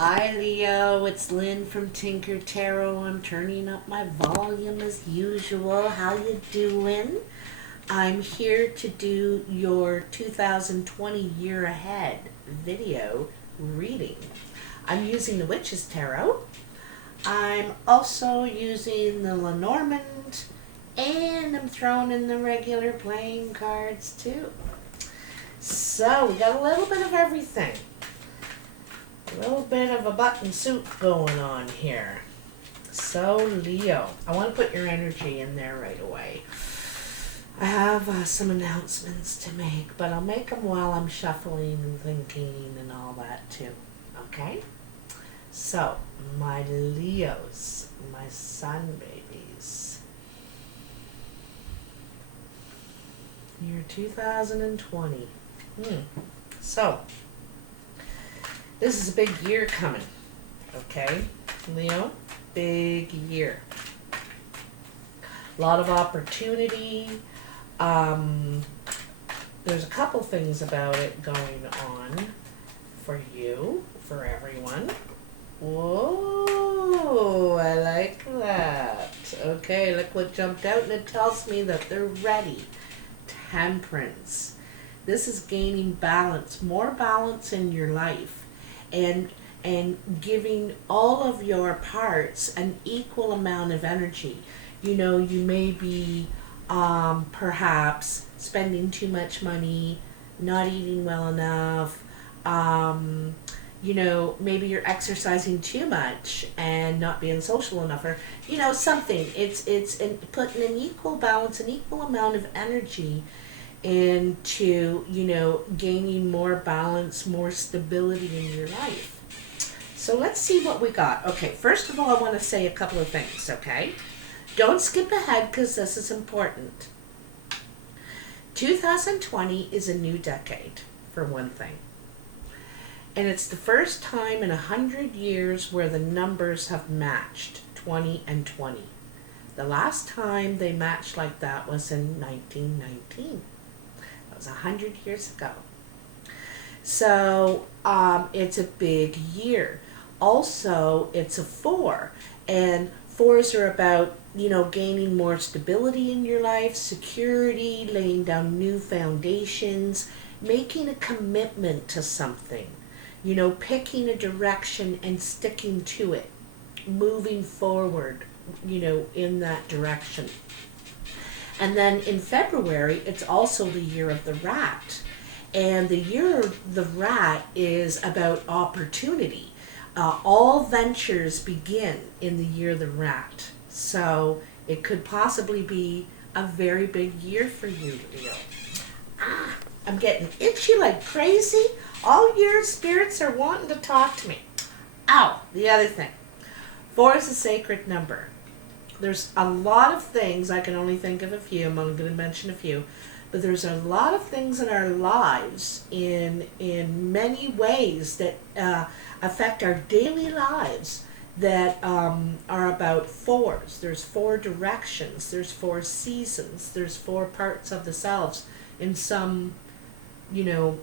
Hi Leo, it's Lynn from Tinker Tarot. I'm turning up my volume as usual. How you doing? I'm here to do your 2020 year ahead video reading. I'm using the Witch's Tarot. I'm also using the Lenormand, and I'm throwing in the regular playing cards too. So we got a little bit of everything. A little bit of a button soup going on here. So Leo, I want to put your energy in there right away. I have some announcements to make, but I'll make them while I'm shuffling and thinking and all that too. Okay? So, my Leos, my sun babies. Year 2020. So, this is a big year coming, okay, Leo? Big year. A lot of opportunity. There's a couple things about it going on for you, for everyone. Whoa, I like that. Okay, look what jumped out, and it tells me that they're ready. Temperance. This is gaining balance, more balance in your life. And giving all of your parts an equal amount of energy. You know, you may be perhaps spending too much money, not eating well enough, you know, maybe you're exercising too much and not being social enough, or, you know, something. It's putting an equal balance, an equal amount of energy into, you know, gaining more balance, more stability in your life. So let's see what we got. Okay, first of all, I want to say a couple of things, okay? Don't skip ahead because this is important. 2020 is a new decade, for one thing. And it's the first time in 100 years where the numbers have matched, 20 and 20. The last time they matched like that was in 1919. That was 100 years ago. So it's a big year. Also, it's a 4, and 4s are about, you know, gaining more stability in your life, security, laying down new foundations, making a commitment to something, you know, picking a direction and sticking to it, moving forward, you know, in that direction. And then in February, it's also the year of the rat. And the year of the rat is about opportunity. All ventures begin in the year of the rat. So it could possibly be a very big year for you, Leo. I'm getting itchy like crazy. All year spirits are wanting to talk to me. Ow, the other thing. 4 is a sacred number. There's a lot of things, I can only think of a few, I'm only going to mention a few, but there's a lot of things in our lives in many ways that affect our daily lives that are about 4s. There's 4 directions, there's 4 seasons, there's 4 parts of the selves in some, you know,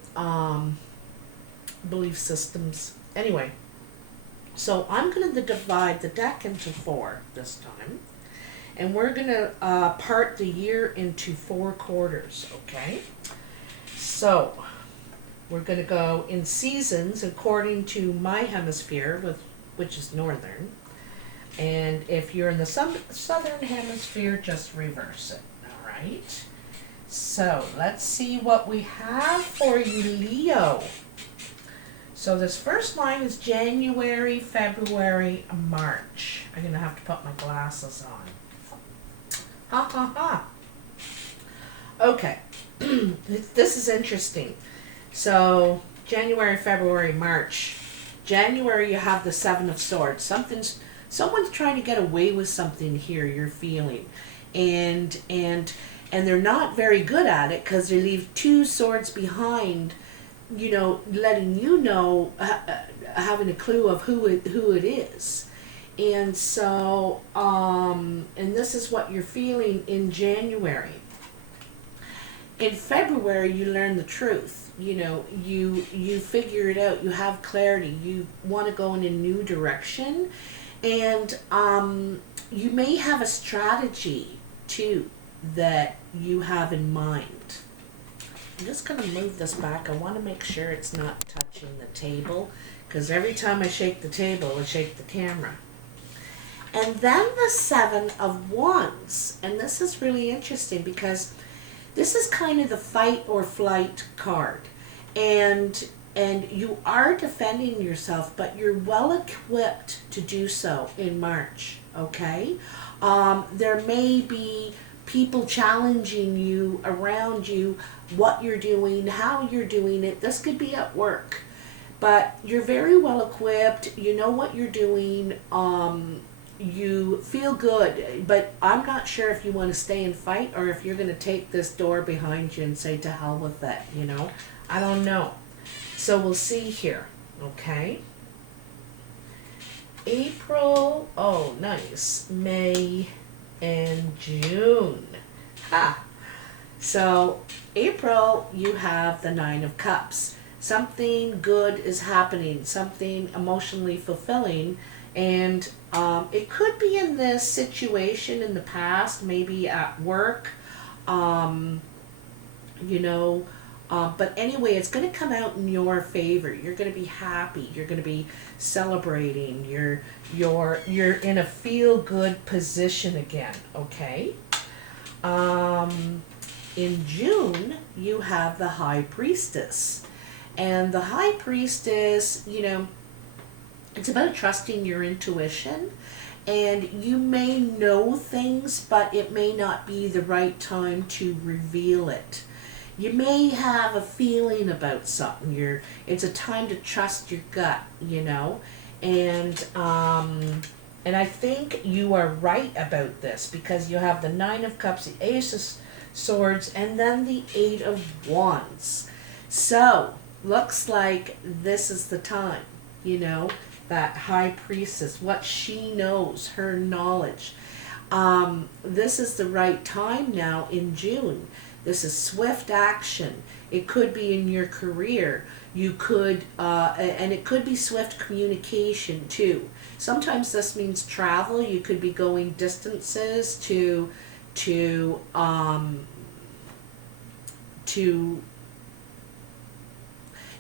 belief systems. Anyway, so I'm going to divide the deck into 4 this time. And we're going to part the year into 4 quarters, okay? So, we're going to go in seasons according to my hemisphere, which is northern. And if you're in the southern hemisphere, just reverse it, all right? So, let's see what we have for you, Leo. So this first line is January, February, March. I'm going to have to put my glasses on. Ha ha ha. Okay. This is interesting. So January, February, March. January, you have the 7 of Swords. Someone's trying to get away with something here, you're feeling. And they're not very good at it because they leave 2 swords behind, you know, letting you know, having a clue of who it is. And so, and this is what you're feeling in January. In February, you learn the truth. You figure it out. You have clarity. You want to go in a new direction, and you may have a strategy too that you have in mind. I'm just going to move this back. I want to make sure it's not touching the table, because every time I shake the table, I shake the camera. And then the Seven of Wands. And this is really interesting because this is kind of the fight or flight card. And you are defending yourself, but you're well equipped to do so in March, okay? There may be people challenging you, around you, what you're doing, how you're doing it. This could be at work, but you're very well equipped. You know what you're doing. You feel good, but I'm not sure if you want to stay and fight or if you're going to take this door behind you and say to hell with it, I don't know. So we'll see here, okay? April, oh nice, May and June. So April, you have the Nine of Cups. Something good is happening, something emotionally fulfilling, and it could be in this situation in the past, maybe at work, but anyway, it's going to come out in your favor. You're going to be happy. You're going to be celebrating. You're in a feel-good position again, okay? In June, you have the High Priestess. And the High Priestess, it's about trusting your intuition. And you may know things, but it may not be the right time to reveal it. You may have a feeling about something. It's a time to trust your gut, And I think you are right about this because you have the Nine of Cups, the Ace of Swords, and then the Eight of Wands. So, looks like this is the time, that High Priestess, what she knows, her knowledge. This is the right time now in June. This is swift action. It could be in your career. You could, and it could be swift communication too. Sometimes this means travel. You could be going distances to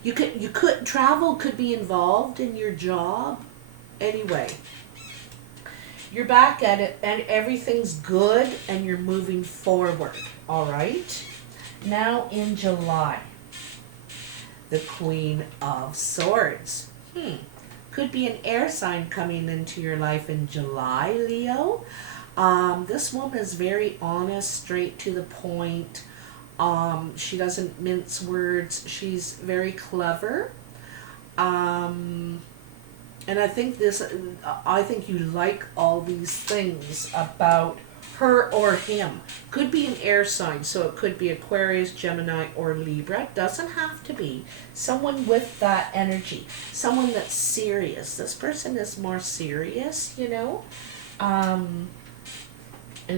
you could travel could be involved in your job. Anyway, you're back at it and everything's good and you're moving forward. All right. Now in July, the Queen of Swords. Could be an air sign coming into your life in July, Leo. This woman is very honest, straight to the point. She doesn't mince words. She's very clever. And I think you like all these things about her or him. Could be an air sign, so it could be Aquarius, Gemini, or Libra. Doesn't have to be. Someone with that energy. Someone that's serious. This person is more serious, and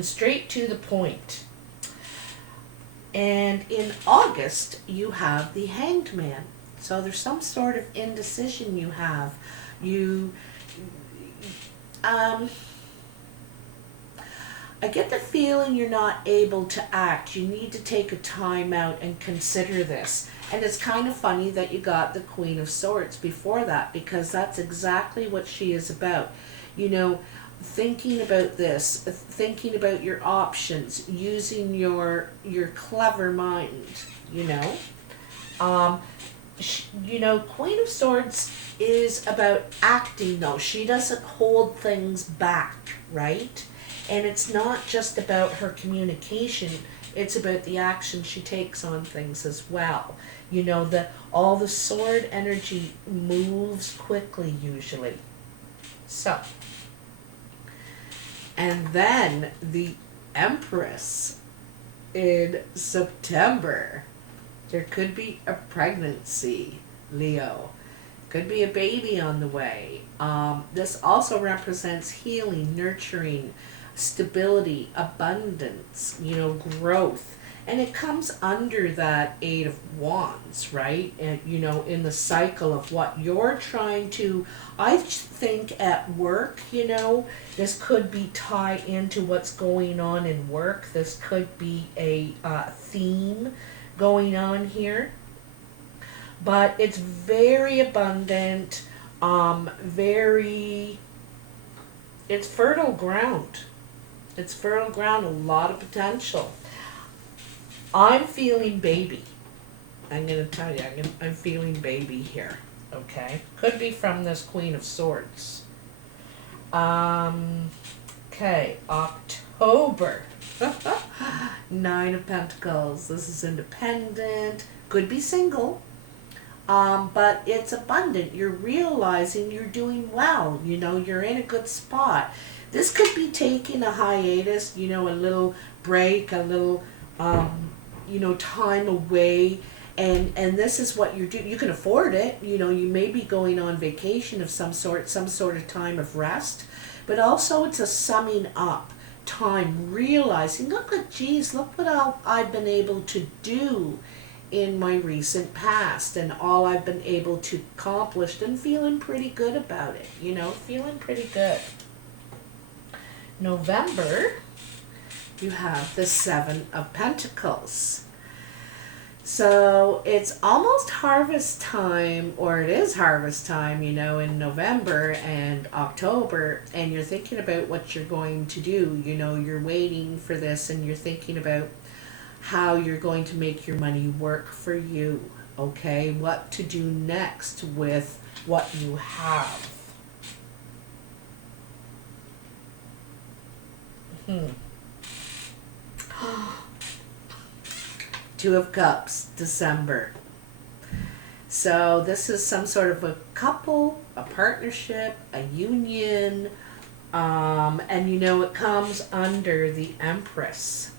straight to the point. And in August, you have the Hanged Man. So there's some sort of indecision you have. I get the feeling you're not able to act. You need to take a time out and consider this. And it's kind of funny that you got the Queen of Swords before that, because that's exactly what she is about. Thinking about this, thinking about your options, using your clever mind, Queen of Swords is about acting though. She doesn't hold things back, right? And it's not just about her communication, it's about the action she takes on things as well. All the sword energy moves quickly usually. So, and then the Empress in September. There could be a pregnancy, Leo. Could be a baby on the way. This also represents healing, nurturing, stability, abundance, growth. And it comes under that Eight of Wands, right? And, you know, in the cycle of what you're trying to, I think at work, you know, this could be tied into what's going on in work. This could be a theme going on here. But it's very abundant, it's fertile ground. It's fertile ground, a lot of potential. I'm feeling baby. I'm going to tell you, I'm feeling baby here. Okay? Could be from this Queen of Swords. Okay, October. Nine of Pentacles. This is independent. Could be single. But it's abundant. You're realizing you're doing well. You know, you're in a good spot. This could be taking a hiatus, you know, a little break, a little, you know, time away. And this is what you're doing. You can afford it. You know, you may be going on vacation of some sort of time of rest. But also it's a summing up time, realizing, look what I've been able to do in my recent past and all I've been able to accomplish, and feeling pretty good about it, you know, feeling pretty good. November, you have the Seven of Pentacles. So it's almost harvest time, or it is harvest time, you know, in November and October, and you're thinking about what you're going to do. You know, you're waiting for this and you're thinking about how you're going to make your money work for you, okay? What to do next with what you have. Two of Cups, December. So this is some sort of a couple, a partnership, a union, and you know, it comes under the Empress.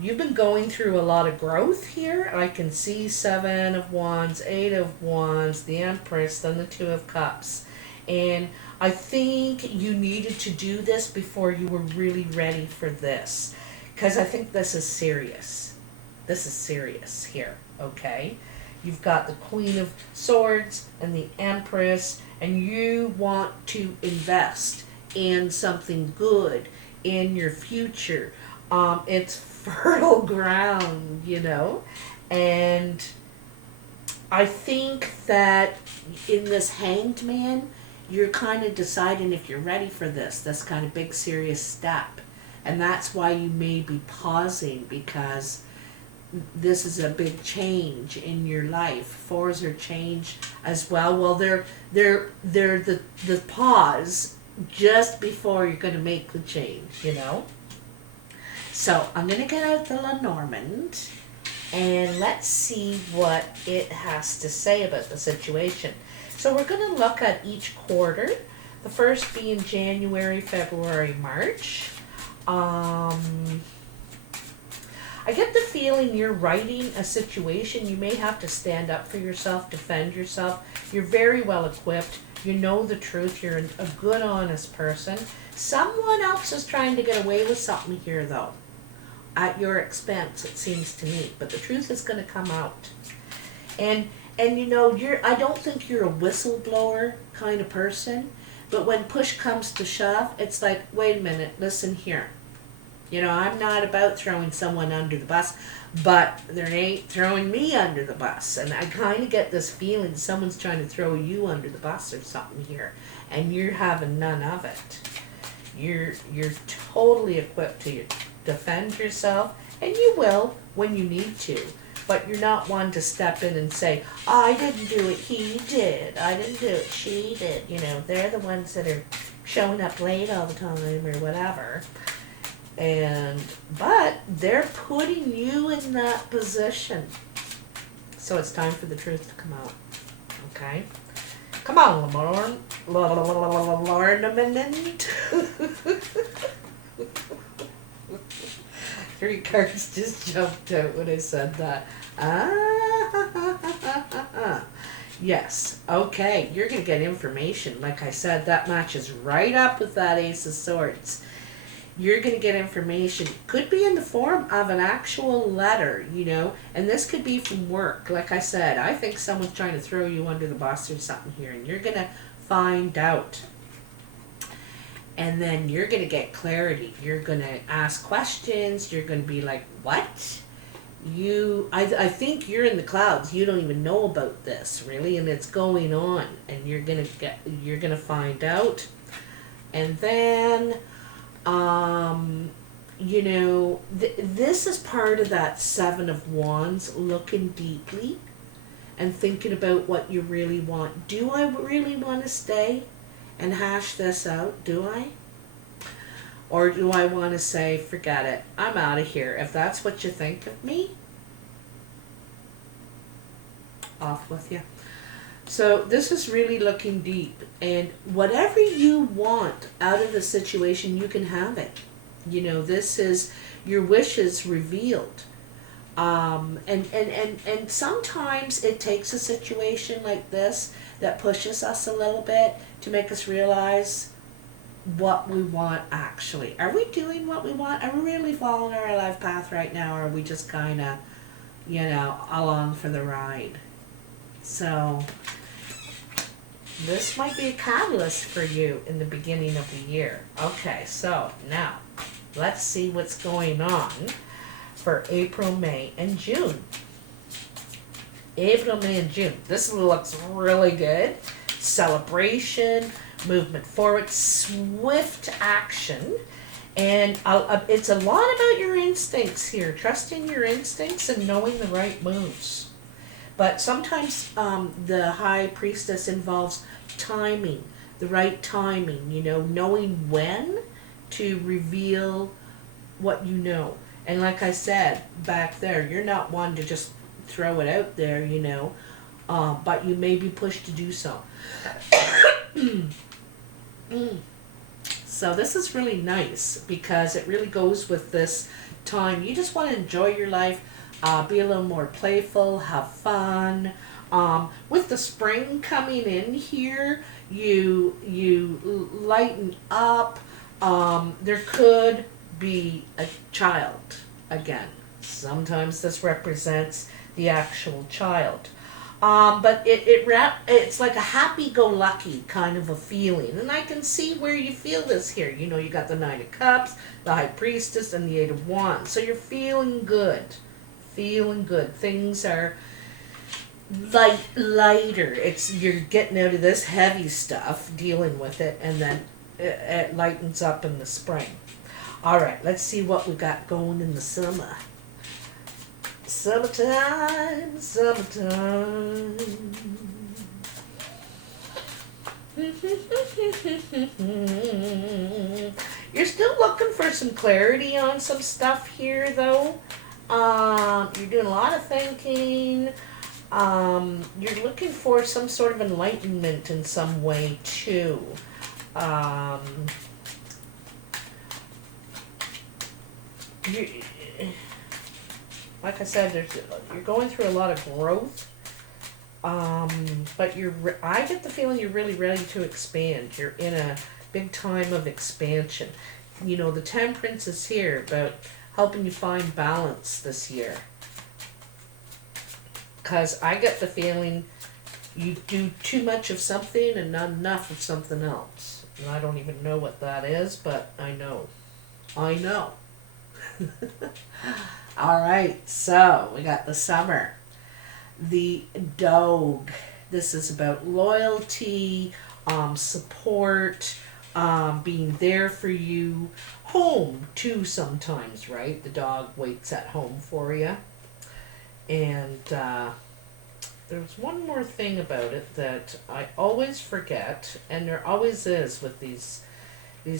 You've been going through a lot of growth here. I can see Seven of Wands, Eight of Wands, the Empress, then the Two of Cups. And I think you needed to do this before you were really ready for this. Because I think this is serious. This is serious here, okay? You've got the Queen of Swords and the Empress, and you want to invest in something good in your future. It's fertile ground, you know, and I think that in this Hanged Man, you're kind of deciding if you're ready for this kind of big serious step, and that's why you may be pausing, because this is a big change in your life. Fours are change as well. Well, they're the pause just before you're going to make the change, you know. So I'm going to get out the Lenormand and let's see what it has to say about the situation. So we're going to look at each quarter, the first being January, February, March. I get the feeling you're writing a situation. You may have to stand up for yourself, defend yourself. You're very well equipped. You know the truth. You're a good, honest person. Someone else is trying to get away with something here, though. At your expense, it seems to me. But the truth is going to come out. And you know, I don't think you're a whistleblower kind of person. But when push comes to shove, it's like, wait a minute, listen here. You know, I'm not about throwing someone under the bus, but they ain't throwing me under the bus. And I kind of get this feeling someone's trying to throw you under the bus or something here, and you're having none of it. You're totally equipped to defend yourself, and you will when you need to. But you're not one to step in and say, I didn't do it, he did. I didn't do it, she did. You know, they're the ones that are showing up late all the time or whatever. But they're putting you in that position. So it's time for the truth to come out. Okay? Come on, Lenormand. 3 cards just jumped out when I said that. Yes. Okay. You're going to get information. Like I said, that matches right up with that Ace of Swords. You're going to get information. Could be in the form of an actual letter, and this could be from work. Like I said, I think someone's trying to throw you under the bus or something here, and you're going to find out. And then you're going to get clarity. You're going to ask questions. You're going to be like, what? I think you're in the clouds. You don't even know about this, really, and it's going on. And you're going to find out. And then, this is part of that Seven of Wands, looking deeply and thinking about what you really want. Do I really want to stay and hash this out? Do I? Or do I want to say, forget it, I'm out of here. If that's what you think of me, off with you. So this is really looking deep. And whatever you want out of the situation, you can have it. This is your wishes revealed. And sometimes it takes a situation like this that pushes us a little bit to make us realize what we want actually. Are we doing what we want? Are we really following our life path right now? Or are we just kind of, along for the ride? So this might be a catalyst for you in the beginning of the year. Okay, so now let's see what's going on for April, May, and June. April, May, and June. This looks really good. Celebration, movement forward, swift action. And it's a lot about your instincts here. Trusting your instincts and knowing the right moves. But sometimes the High Priestess involves timing, the right timing, knowing when to reveal what you know. And like I said back there, you're not one to just throw it out there, but you may be pushed to do so. So this is really nice because it really goes with this time. You just want to enjoy your life, be a little more playful, have fun. With the spring coming in here, you lighten up. There could be a child again. Sometimes this represents the actual child. But it's like a happy-go-lucky kind of a feeling. And I can see where you feel this here. You got the Nine of Cups, the High Priestess, and the Eight of Wands. So you're feeling good. Feeling good. Things are lighter. You're getting out of this heavy stuff, dealing with it, and then it lightens up in the spring. All right, let's see what we got going in the summer. Summertime, summertime. You're still looking for some clarity on some stuff here, though. You're doing a lot of thinking. You're looking for some sort of enlightenment in some way, too. Like I said, you're going through a lot of growth, but I get the feeling you're really ready to expand. You're in a big time of expansion. The Temperance is here about helping you find balance this year. Because I get the feeling you do too much of something and not enough of something else. And I don't even know what that is, but I know. I know. All right, so we got the summer. The dog. This is about loyalty, support, being there for you. Home, too, sometimes, right? The dog waits at home for you. And there's one more thing about it that I always forget, and there always is with these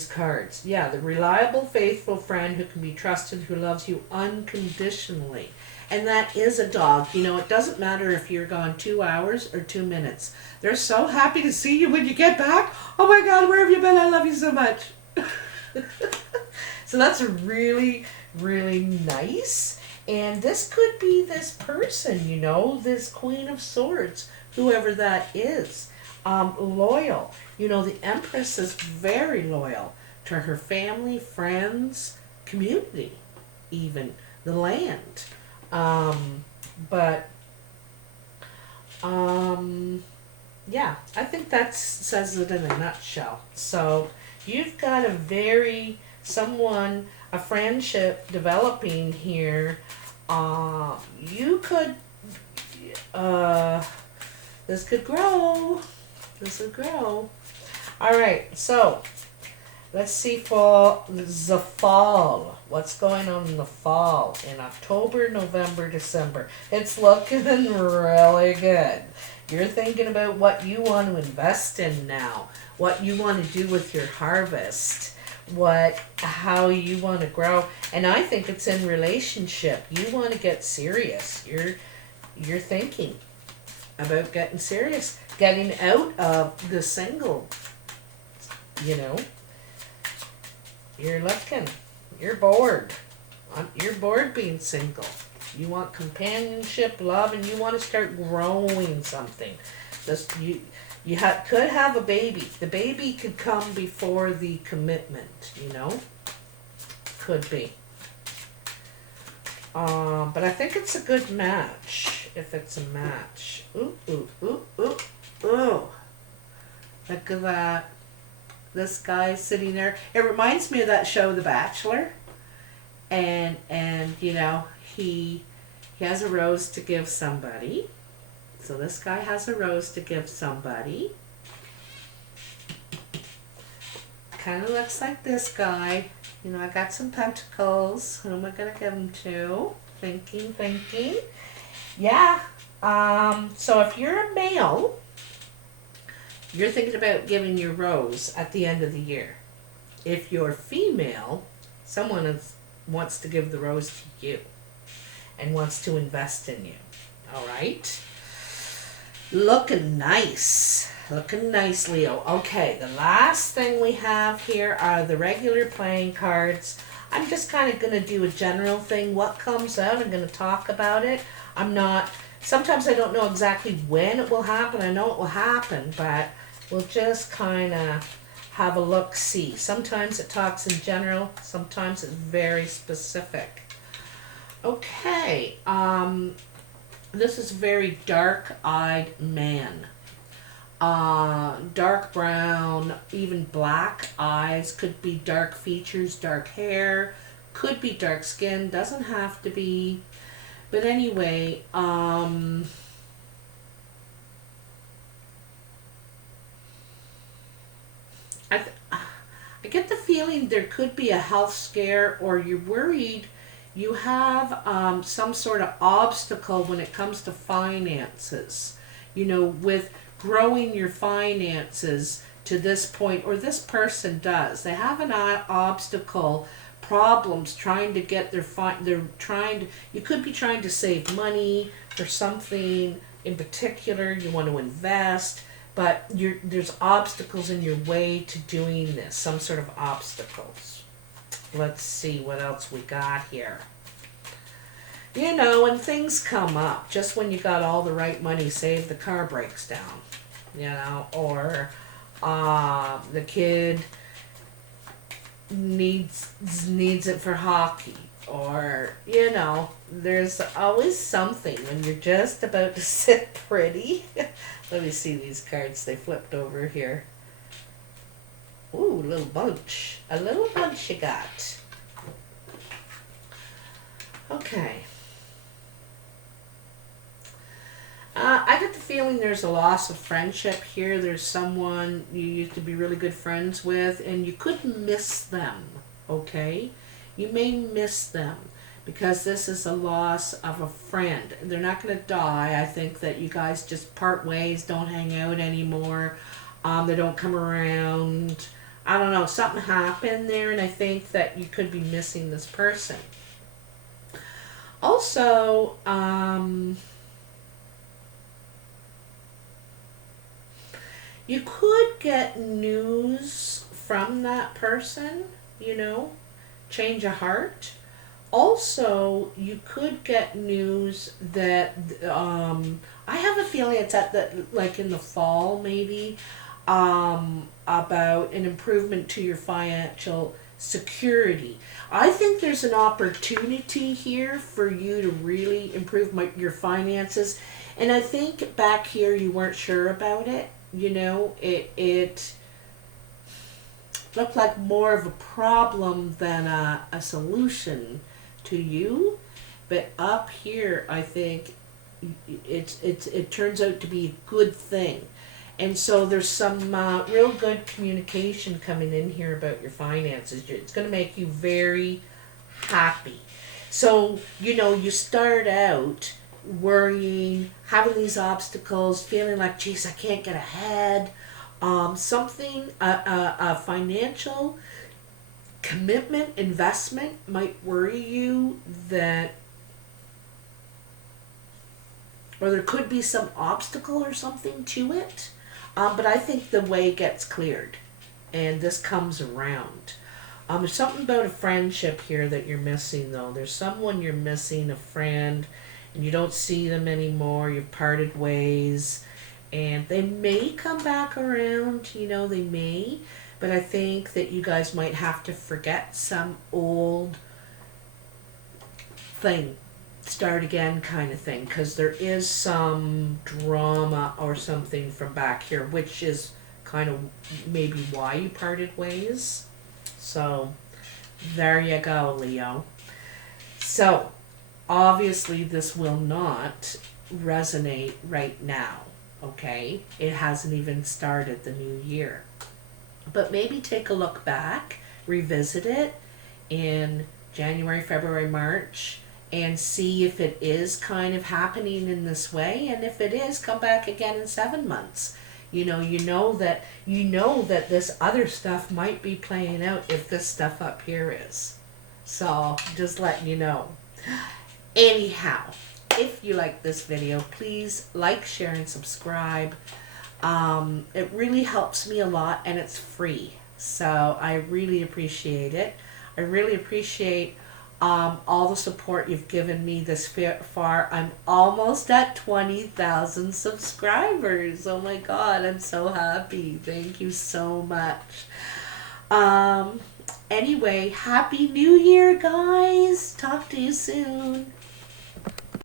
cards. Yeah, the reliable, faithful friend who can be trusted, who loves you unconditionally. And that is a dog. It doesn't matter if you're gone 2 hours or 2 minutes. They're so happy to see you when you get back. Oh my God, where have you been? I love you so much. So that's really, really nice. And this could be this person, this Queen of Swords, whoever that is. Loyal. The Empress is very loyal. to her family, friends, community, even the land. But yeah, I think that says it in a nutshell. So you've got a friendship developing here. You could, this could grow. This would grow. All right, so let's see for the fall. What's going on in the fall? In October, November, December. It's looking really good. You're thinking about what you want to invest in now, what you want to do with your harvest, how you want to grow. And I think it's in relationship. You want to get serious. You're thinking about getting serious, getting out of the single, you know. You're looking. You're bored. You're bored being single. You want companionship, love, and you want to start growing something. Could have a baby. The baby could come before the commitment, you know. Could be. But I think it's a good match. If it's a match. Ooh, ooh, ooh, ooh, ooh. Look at that. This guy sitting there. It reminds me of that show, The Bachelor. And you know, he has a rose to give somebody. So this guy has a rose to give somebody. Kind of looks like this guy. You know, I got some pentacles. Who am I going to give them to? Thinking. Yeah. So if you're a male, you're thinking about giving your rose at the end of the year. If you're female, someone wants to give the rose to you and wants to invest in you. All right? Looking nice. Looking nice, Leo. Okay, the last thing we have here are the regular playing cards. I'm just kind of going to do a general thing. What comes out, I'm going to talk about it. Sometimes I don't know exactly when it will happen. I know it will happen, but we'll just kind of have a look-see. Sometimes it talks in general. Sometimes it's very specific. Okay, this is a very dark-eyed man. Dark brown, even black eyes, could be dark features, dark hair, could be dark skin, doesn't have to be. But anyway, I get the feeling there could be a health scare, or you're worried you have some sort of obstacle when it comes to finances. You know, with growing your finances to this point, or this person does. They have an obstacle, problems trying to get you could be trying to save money for something in particular. You want to invest, but there's obstacles in your way to doing this, some sort of obstacles. Let's see what else we got here. You know, when things come up, just when you got all the right money saved, the car breaks down, you know, or the kid needs it for hockey, or, you know, there's always something when you're just about to sit pretty. Let me see these cards. They flipped over here. Ooh, a little bunch you got. Okay. I get the feeling there's a loss of friendship here. There's someone you used to be really good friends with, and you could miss them, okay? You may miss them because this is a loss of a friend. They're not going to die. I think that you guys just part ways, don't hang out anymore. They don't come around. I don't know, something happened there, and I think that you could be missing this person. Also, you could get news from that person, you know, change of heart. Also, you could get news that, I have a feeling it's like in the fall maybe, about an improvement to your financial security. I think there's an opportunity here for you to really improve your finances. And I think back here you weren't sure about it. You know, it looked like more of a problem than a solution to you. But up here, I think it turns out to be a good thing. And so there's some real good communication coming in here about your finances. It's going to make you very happy. So, you know, you start out worrying, having these obstacles, feeling like, geez, I can't get ahead. A financial commitment, investment might worry you that, or there could be some obstacle or something to it. But I think the way gets cleared and this comes around. There's something about a friendship here that you're missing, though. There's someone you're missing, a friend, and you don't see them anymore. You've parted ways, and they may come back around, you know, they may. But I think that you guys might have to forget some old thing, start again kind of thing, because there is some drama or something from back here, which is kind of maybe why you parted ways. So there you go, Leo. So obviously this will not resonate right now, okay? It hasn't even started the new year. But maybe take a look back, revisit it in January, February, March, and see if it is kind of happening in this way. And if it is, come back again in 7 months. You know that this other stuff might be playing out if this stuff up here is. So just letting you know. Anyhow, if you like this video, please like, share, and subscribe. It really helps me a lot, and it's free. So I really appreciate it. I really appreciate all the support you've given me this far. I'm almost at 20,000 subscribers. Oh my God, I'm so happy. Thank you so much. Anyway, Happy New Year, guys. Talk to you soon.